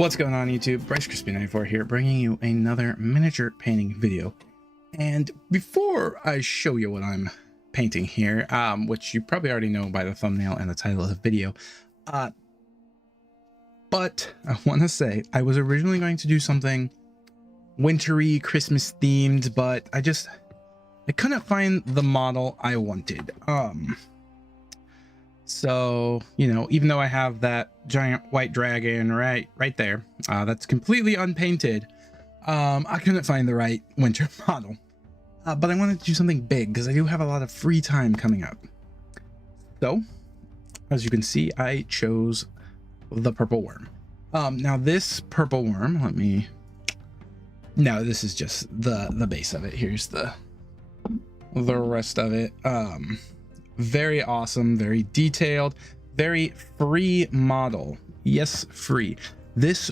What's going on YouTube? Bryce Crispy94 here, bringing you another miniature painting video. And before I show you what I'm painting here, which you probably already know by the thumbnail and the title of the video, but I want to say I was originally going to do something wintry, Christmas themed, but I couldn't find the model I wanted. So, you know, even though I have that giant white dragon right there, that's completely unpainted, I couldn't find the right winter model. But I wanted to do something big because I do have a lot of free time coming up. So, as you can see, I chose the purple worm. Now this purple worm, no, this is just the base of it. Here's the rest of it. Very awesome, very detailed, very free model. Yes, free. This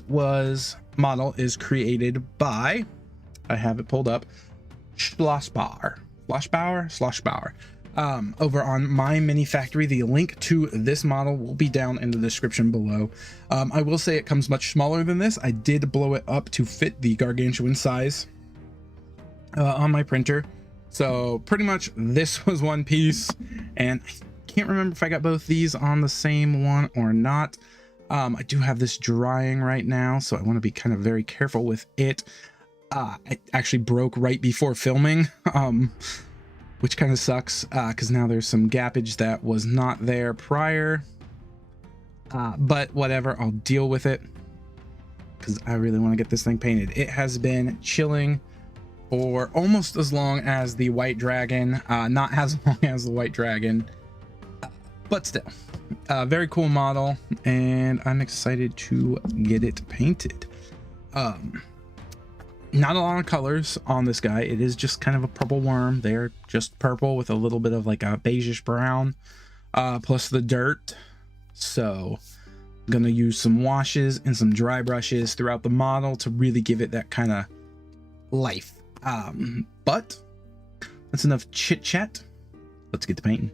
model is created by, I have it pulled up, schlossbauer. Over on my mini factory. The link to this model will be down in the description below. I will say it comes much smaller than this. I did blow it up to fit the gargantuan size on my printer. So pretty much this was one piece, and I can't remember if I got both these on the same one or not. I do have this drying right now, so I want to be kind of very careful with it. It actually broke right before filming, which kind of sucks, because now there's some gappage that was not there prior. But whatever, I'll deal with it because I really want to get this thing painted. It has been chilling for almost as long as the white dragon, not as long as the white dragon, but still, very cool model, and I'm excited to get it painted. Not a lot of colors on this guy. It is just kind of a purple worm. They're just purple with a little bit of like a beigeish brown, plus the dirt. So I'm gonna use some washes and some dry brushes throughout the model to really give it that kind of life. But that's enough chit chat. Let's get to painting.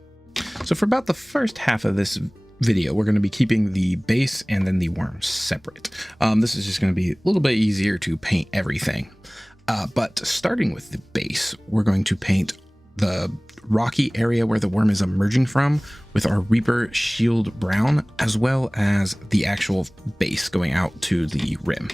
So for about the first half of this video, we're going to be keeping the base and then the worm separate. This is just going to be a little bit easier to paint everything. But starting with the base, we're going to paint the rocky area where the worm is emerging from with our Reaper Shield Brown, as well as the actual base going out to the rim.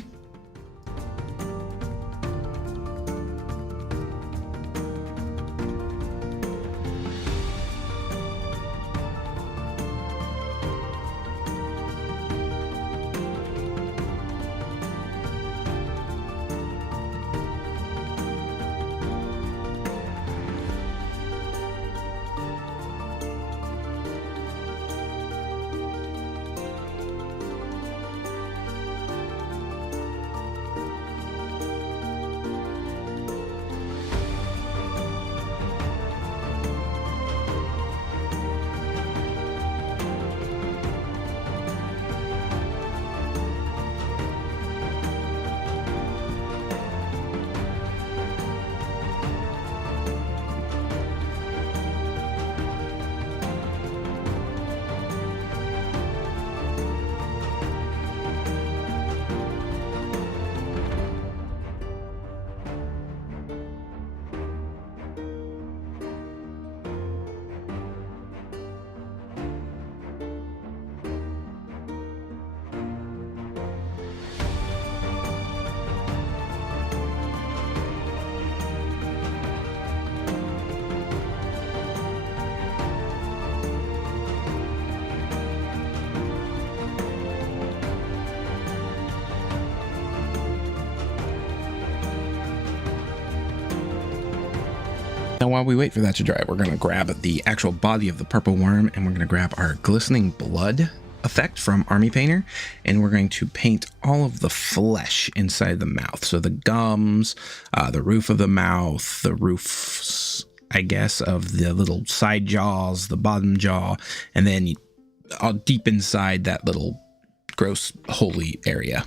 Now, while we wait for that to dry, we're going to grab the actual body of the purple worm, and we're going to grab our glistening blood effect from Army Painter, and we're going to paint all of the flesh inside the mouth. So the gums, the roof of the mouth, the roofs, I guess, of the little side jaws, the bottom jaw, and then all deep inside that little gross holy area.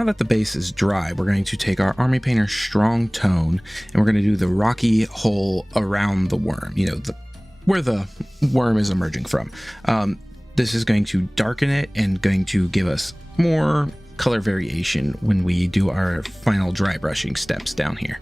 Now that the base is dry, we're going to take our Army Painter Strong Tone, and we're going to do the rocky hole around the worm, you know, where the worm is emerging from. This is going to darken it and going to give us more color variation when we do our final dry brushing steps down here.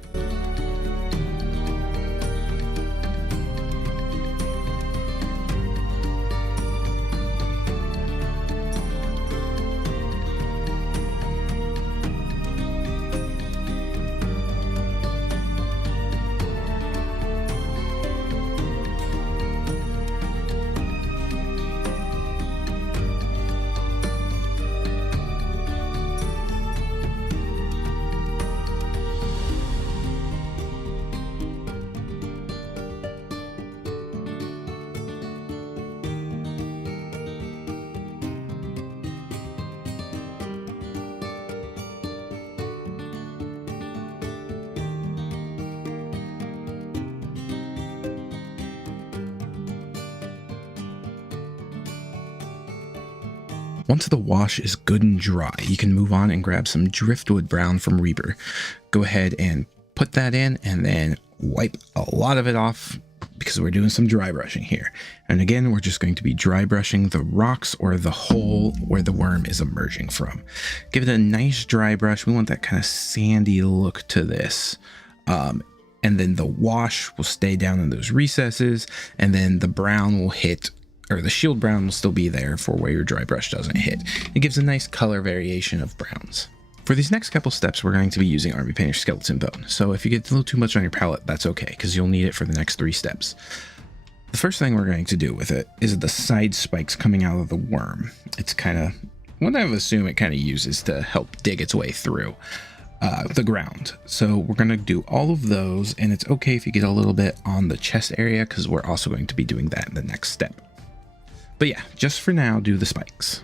Once the wash is good and dry, you can move on and grab some driftwood brown from Reaper. Go ahead and put that in and then wipe a lot of it off because we're doing some dry brushing here. And again, we're just going to be dry brushing the rocks or the hole where the worm is emerging from. Give it a nice dry brush. We want that kind of sandy look to this. And then the wash will stay down in those recesses, and then the brown will hit, or the shield brown will still be there for where your dry brush doesn't hit. It gives a nice color variation of browns. For these next couple steps, we're going to be using Army Painter Skeleton Bone. So if you get a little too much on your palette, that's okay, because you'll need it for the next 3 steps. The first thing we're going to do with it is the side spikes coming out of the worm. It's kind of what I would assume it kind of uses to help dig its way through the ground. So we're going to do all of those, and it's okay if you get a little bit on the chest area, because we're also going to be doing that in the next step. But yeah, just for now, do the spikes.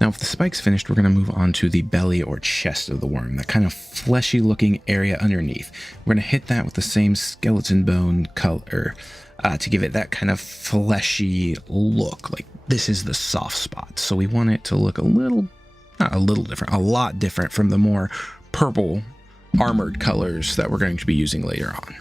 Now, if the spike's finished, we're going to move on to the belly or chest of the worm, that kind of fleshy looking area underneath. We're going to hit that with the same skeleton bone color to give it that kind of fleshy look. Like, this is the soft spot. So we want it to look a little, not a little different, a lot different from the more purple armored colors that we're going to be using later on.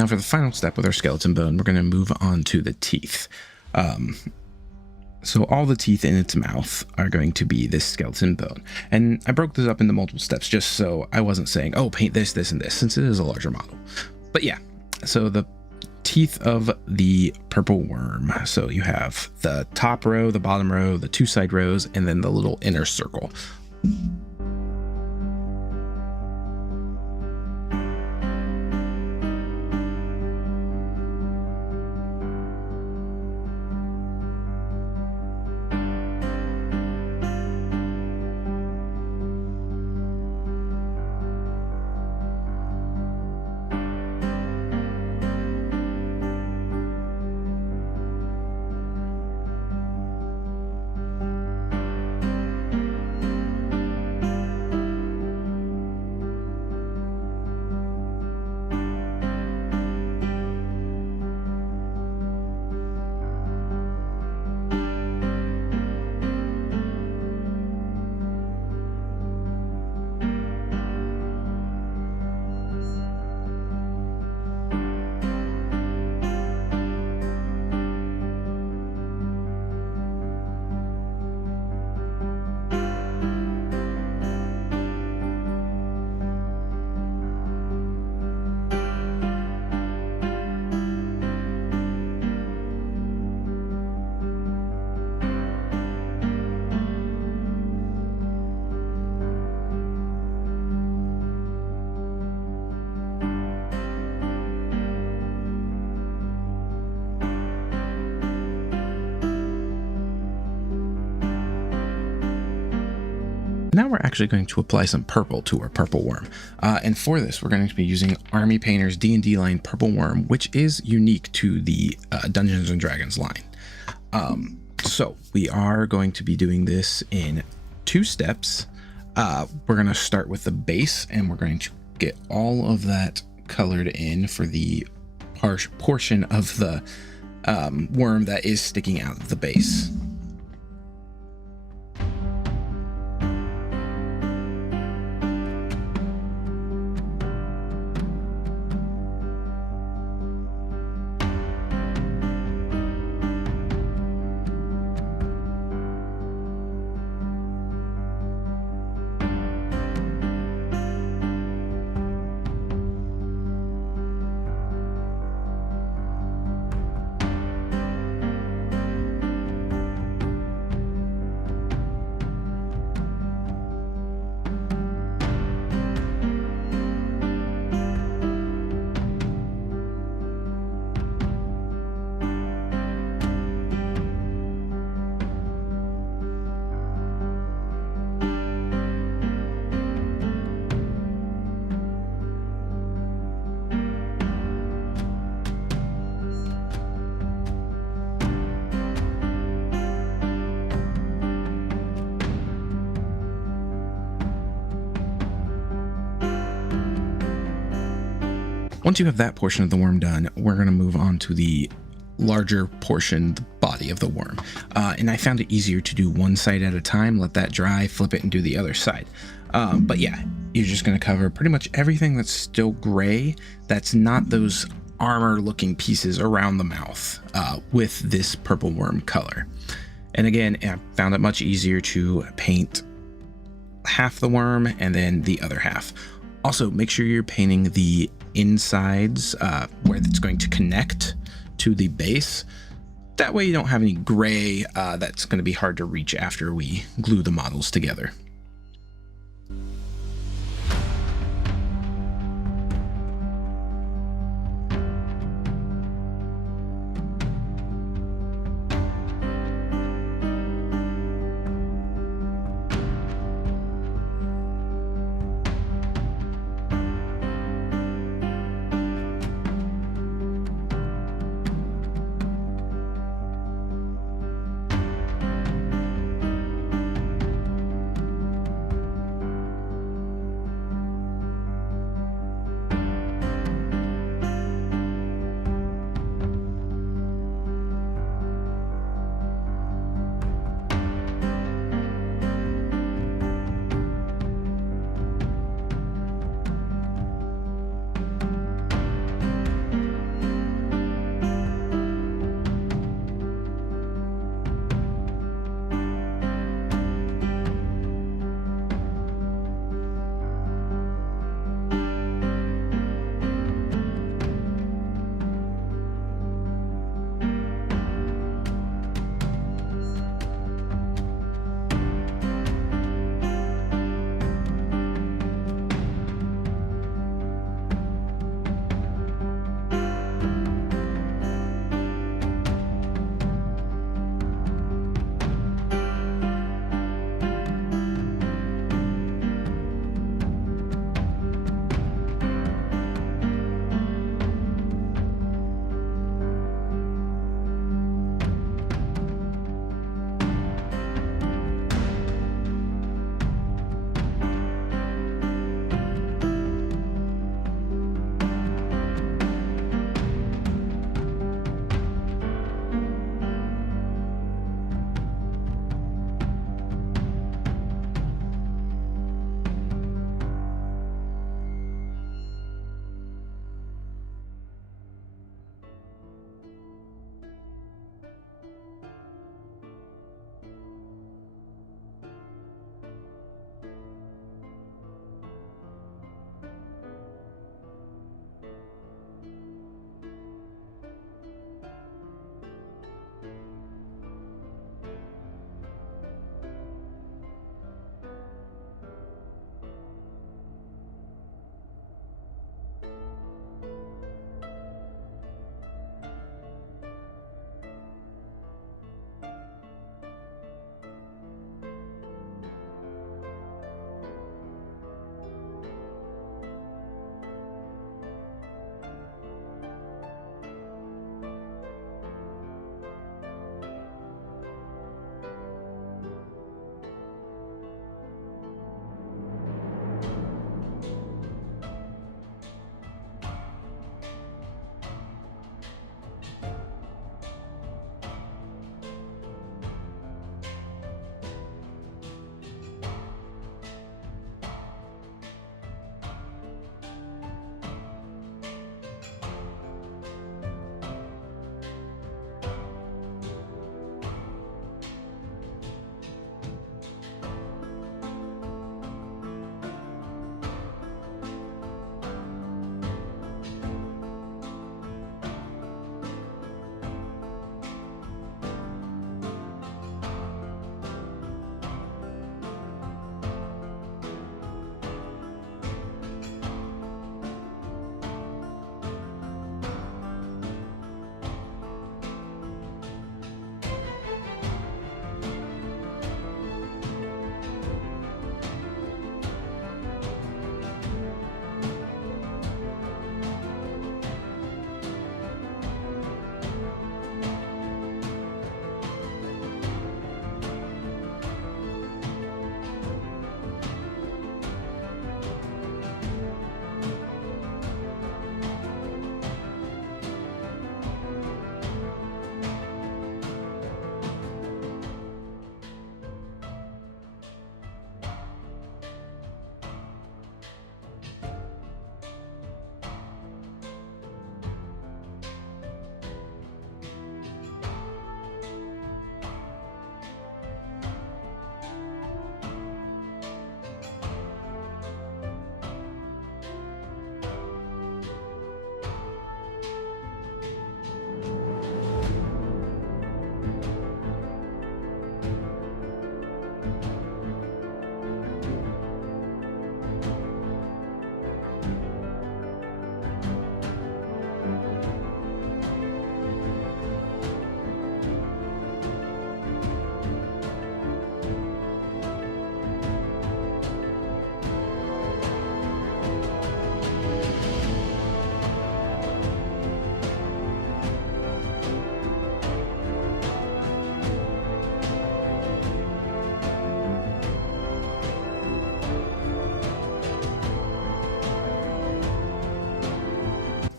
Now for the final step with our skeleton bone, we're going to move on to the teeth. So all the teeth in its mouth are going to be this skeleton bone. And I broke this up into multiple steps just so I wasn't saying, oh, paint this, this, and this, since it is a larger model. But yeah, so the teeth of the purple worm. So you have the top row, the bottom row, the two side rows, and then the little inner circle. Now we're actually going to apply some purple to our purple worm. And for this, we're going to be using Army Painter's D&D line Purple Worm, which is unique to the Dungeons & Dragons line. So we are going to be doing this in 2 steps. We're going to start with the base, and we're going to get all of that colored in for the portion of the worm that is sticking out of the base. Once you have that portion of the worm done, we're going to move on to the larger portion, the body of the worm. And I found it easier to do one side at a time, let that dry, flip it, and do the other side. But yeah, you're just going to cover pretty much everything that's still gray, that's not those armor-looking pieces around the mouth with this purple worm color. And again, I found it much easier to paint half the worm and then the other half. Also, make sure you're painting the insides where it's going to connect to the base. That way you don't have any gray that's going to be hard to reach after we glue the models together.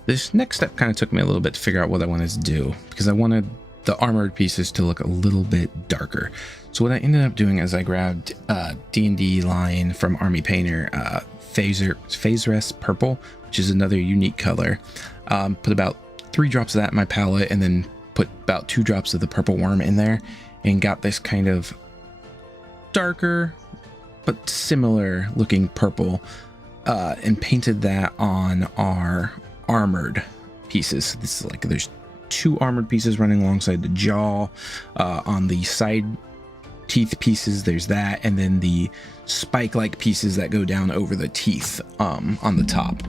This next step kind of took me a little bit to figure out what I wanted to do, because I wanted the armored pieces to look a little bit darker. So what I ended up doing is I grabbed D&D line from Army Painter, Phase Purple, which is another unique color. Put about 3 drops of that in my palette, and then put about 2 drops of the purple worm in there, and got this kind of darker but similar looking purple, and painted that on our armored pieces. This is like, there's 2 armored pieces running alongside the jaw. On the side teeth pieces, there's that, and then the spike-like pieces that go down over the teeth on the top.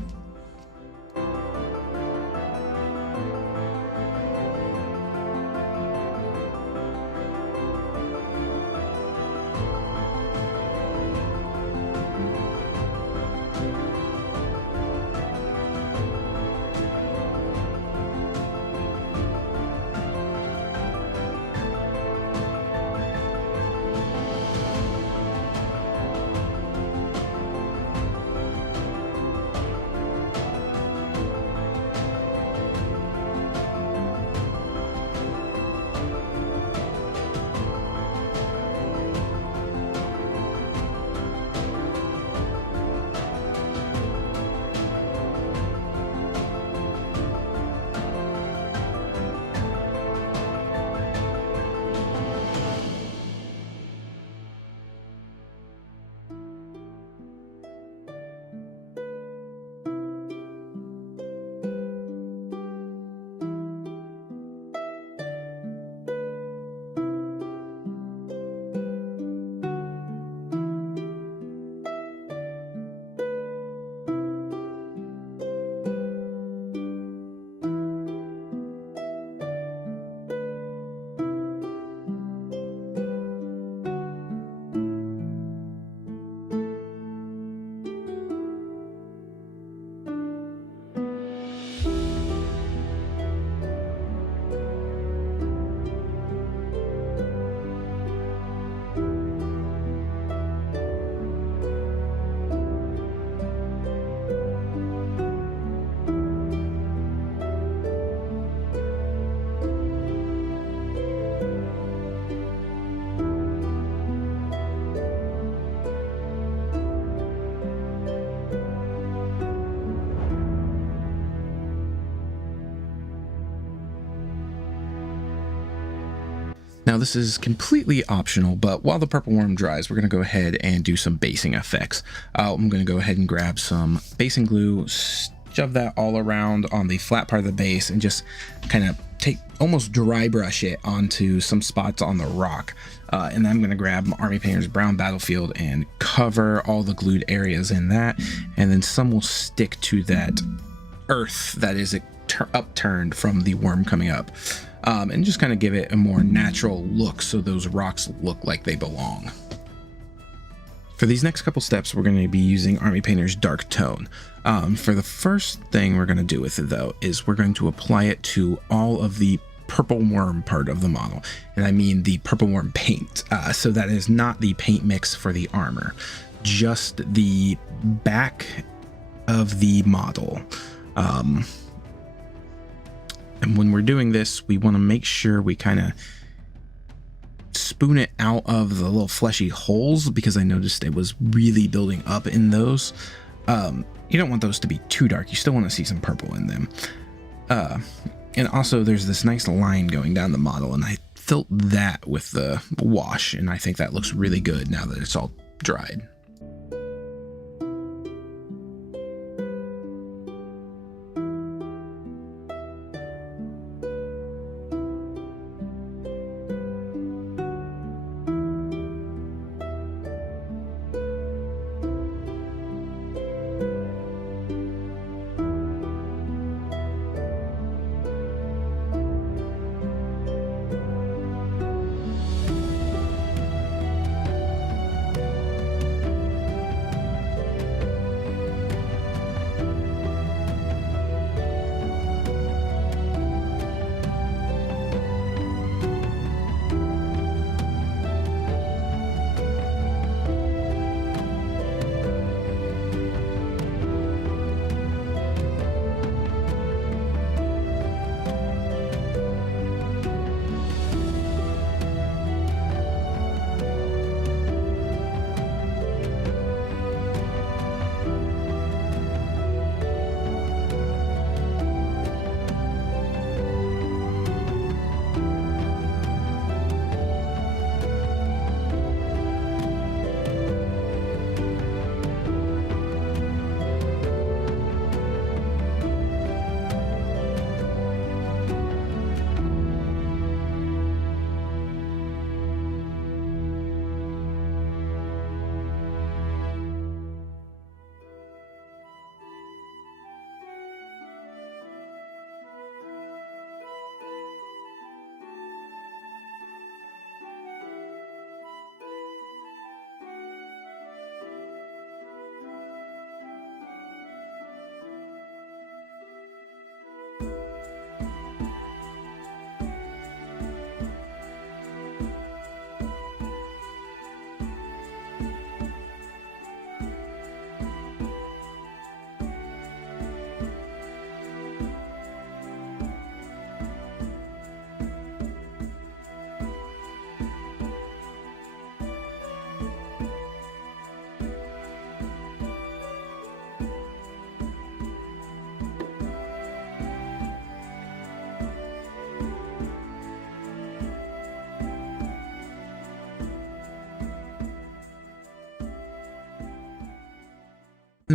Now this is completely optional, but while the purple worm dries, we're going to go ahead and do some basing effects. I'm going to go ahead and grab some basing glue, shove that all around on the flat part of the base, and just kind of almost dry brush it onto some spots on the rock. And then I'm going to grab Army Painter's Brown Battlefield and cover all the glued areas in that, and then some will stick to that earth that is upturned from the worm coming up. And just kind of give it a more natural look so those rocks look like they belong. For these next couple steps, we're going to be using Army Painter's Dark Tone. For the first thing we're going to do with it, though, is we're going to apply it to all of the purple worm part of the model. And I mean the purple worm paint. So that is not the paint mix for the armor, just the back of the model. And when we're doing this, we want to make sure we kind of spoon it out of the little fleshy holes, because I noticed it was really building up in those. You don't want those to be too dark. You still want to see some purple in them. And also there's this nice line going down the model, and I filled that with the wash, and I think that looks really good now that it's all dried.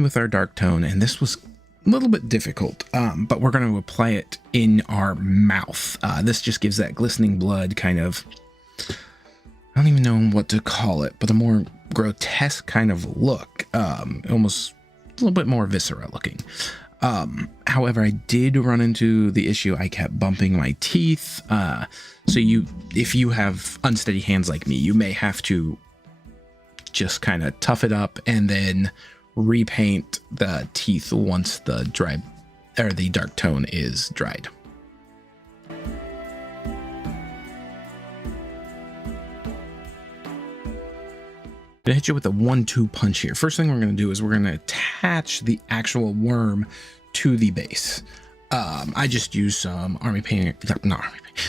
with our dark tone, and this was a little bit difficult, but we're going to apply it in our mouth. This just gives that glistening blood kind of, I don't even know what to call it, but a more grotesque kind of look, almost a little bit more viscera looking. However, I did run into the issue. I kept bumping my teeth. So if you have unsteady hands like me, you may have to just kind of tough it up and then repaint the teeth once the dark tone is dried. Gonna hit you with a 1-2 punch here. First thing we're gonna do is we're gonna attach the actual worm to the base. I just used some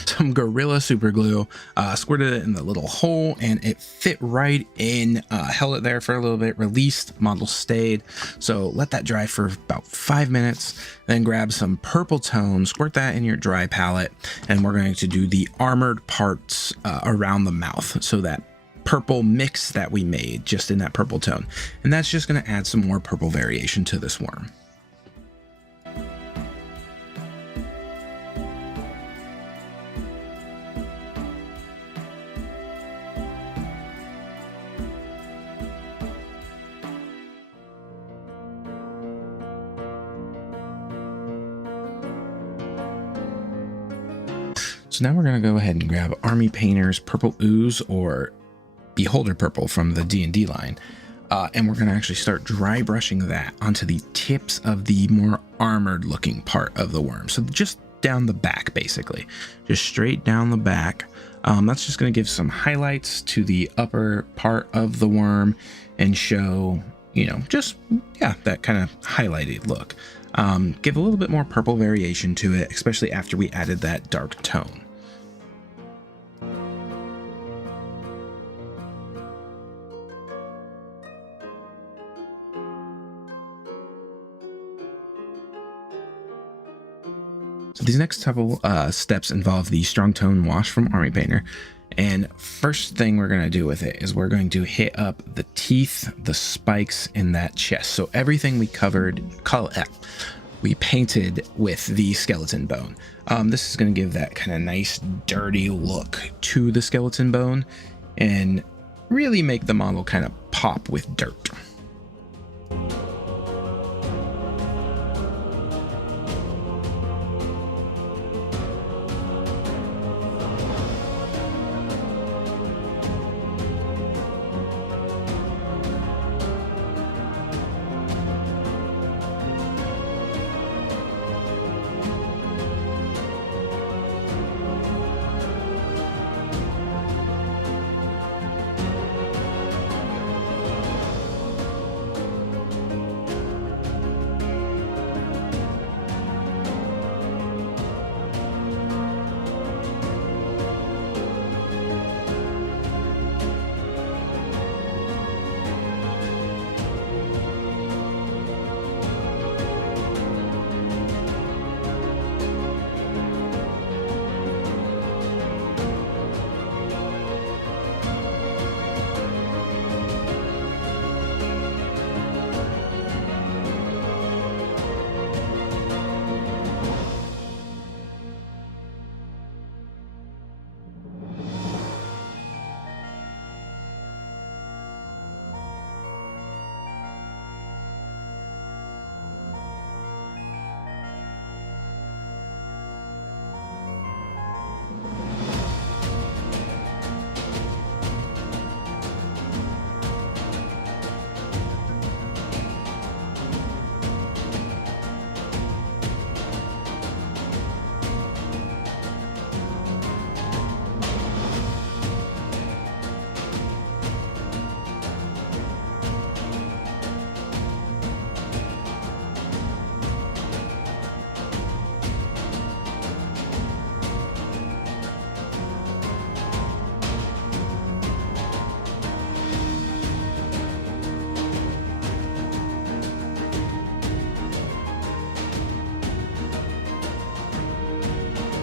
some Gorilla super glue, squirted it in the little hole, and it fit right in. Held it there for a little bit, released, model stayed. So let that dry for about 5 minutes, then grab some purple tone, squirt that in your dry palette, and we're going to do the armored parts around the mouth. So that purple mix that we made just in that purple tone, and that's just going to add some more purple variation to this worm. So now we're going to go ahead and grab Army Painter's Purple Ooze, or Beholder Purple from the D&D line, and we're going to actually start dry brushing that onto the tips of the more armored looking part of the worm. So just down the back, basically, just straight down the back. That's just going to give some highlights to the upper part of the worm and show, just, that kind of highlighted look. Give a little bit more purple variation to it, especially after we added that dark tone. So these next couple steps involve the strong tone wash from Army Painter. And first thing we're going to do with it is we're going to hit up the teeth, the spikes in that chest. So everything we covered, we painted with the skeleton bone. This is going to give that kind of nice dirty look to the skeleton bone and really make the model kind of pop with dirt.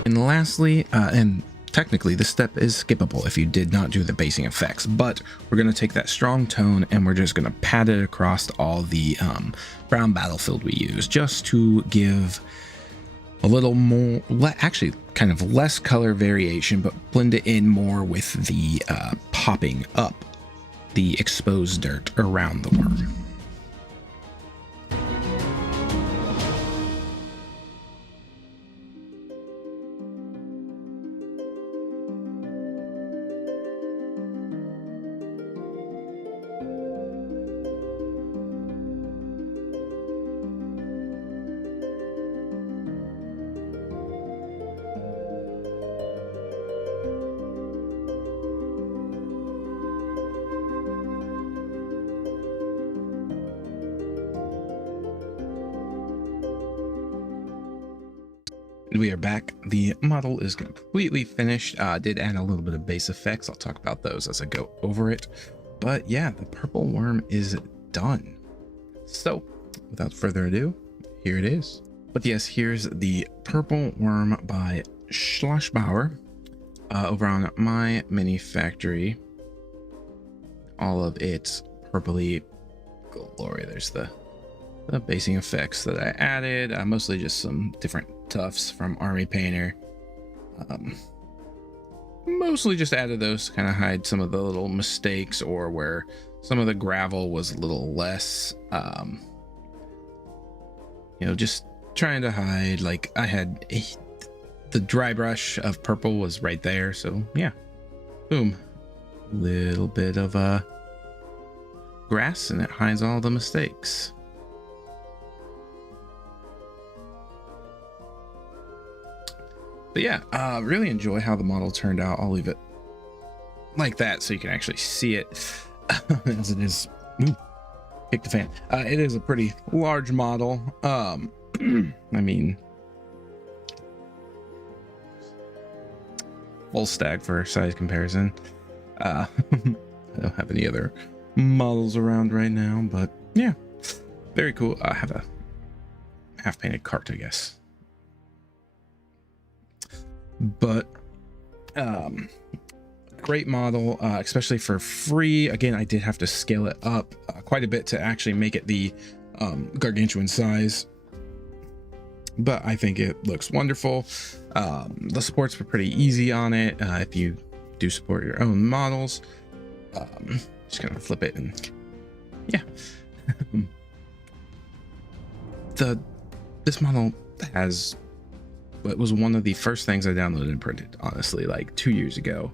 And lastly, and technically this step is skippable if you did not do the basing effects, but we're going to take that strong tone and we're just going to pat it across all the brown battlefield we use, just to give a little more, actually kind of less color variation, but blend it in more with the popping up the exposed dirt around the worm. We are back. The model is completely finished. Did add a little bit of base effects. I'll talk about those as I go over it. But yeah, the purple worm is done. So without further ado, here it is. But yes, here's the purple worm by schlossbauer over on my mini factory. All of its purpley glory. There's the basing effects that I added, mostly just some different tufts from Army Painter. Mostly just added those to kind of hide some of the little mistakes, or where some of the gravel was a little less, just trying to hide. Like I had the dry brush of purple was right there, so yeah, boom, little bit of grass and it hides all the mistakes. But yeah, really enjoy how the model turned out. I'll leave it like that so you can actually see it as it is. Ooh, kick the fan. It is a pretty large model. I mean, full stack for size comparison. I don't have any other models around right now, but yeah, very cool. I have a half painted cart, I guess. But great model, especially for free. Again, I did have to scale it up quite a bit to actually make it the gargantuan size, but I think it looks wonderful. The supports were pretty easy on it. If you do support your own models, just gonna flip it and yeah. This model has, it was one of the first things I downloaded and printed, honestly, like 2 years ago,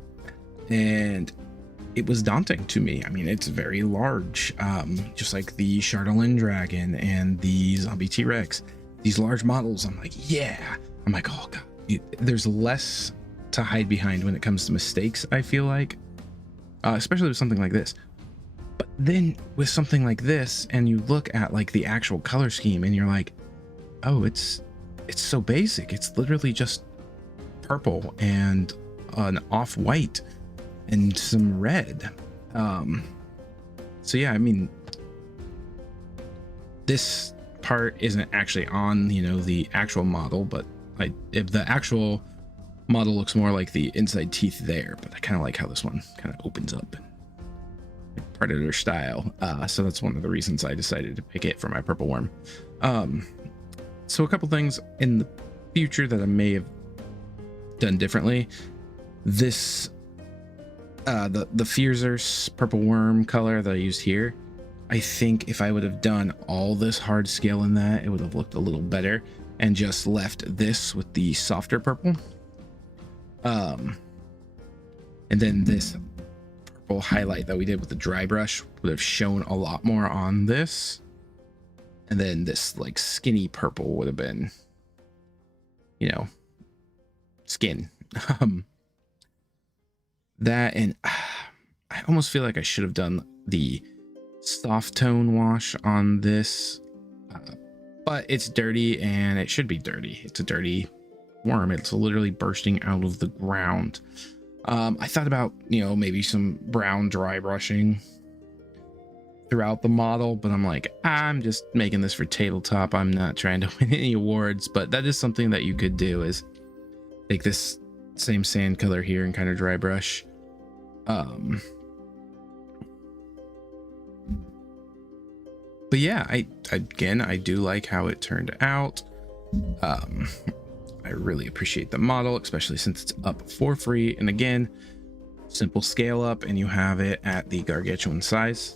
and it was daunting to me. I mean, it's very large, just like the Chardolin Dragon and the Zombie T-Rex. These large models, I'm like, yeah. I'm like, oh god, there's less to hide behind when it comes to mistakes, I feel like, especially with something like this. But then with something like this, and you look at like the actual color scheme, and you're like, oh, it's so basic. It's literally just purple and an off-white and some red. So yeah, I mean, this part isn't actually on, the actual model, but if the actual model looks more like the inside teeth there, but I kind of like how this one kind of opens up, like Predator style. So that's one of the reasons I decided to pick it for my purple worm. So a couple things in the future that I may have done differently. This, the Fierzer's purple worm color that I used here, I think if I would have done all this hard scale in that, it would have looked a little better, and just left this with the softer purple. And then this purple highlight that we did with the dry brush would have shown a lot more on this. And then this like skinny purple would have been, skin. That, and I almost feel like I should have done the soft tone wash on this, but it's dirty, and it should be dirty. It's a dirty worm. It's literally bursting out of the ground. I thought about, maybe some brown dry brushing throughout the model, but I'm like, I'm just making this for tabletop. I'm not trying to win any awards, but that is something that you could do, is take this Same sand color here and kind of dry brush. But yeah, I do like how it turned out. I really appreciate the model, especially since it's up for free. And again, simple scale up and you have it at the gargantuan size.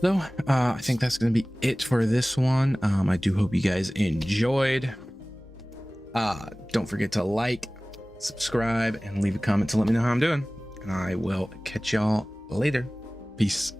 So I think that's going to be it for this one. I do hope you guys enjoyed. Don't forget to like, subscribe, and leave a comment to let me know how I'm doing. And I will catch y'all later. Peace.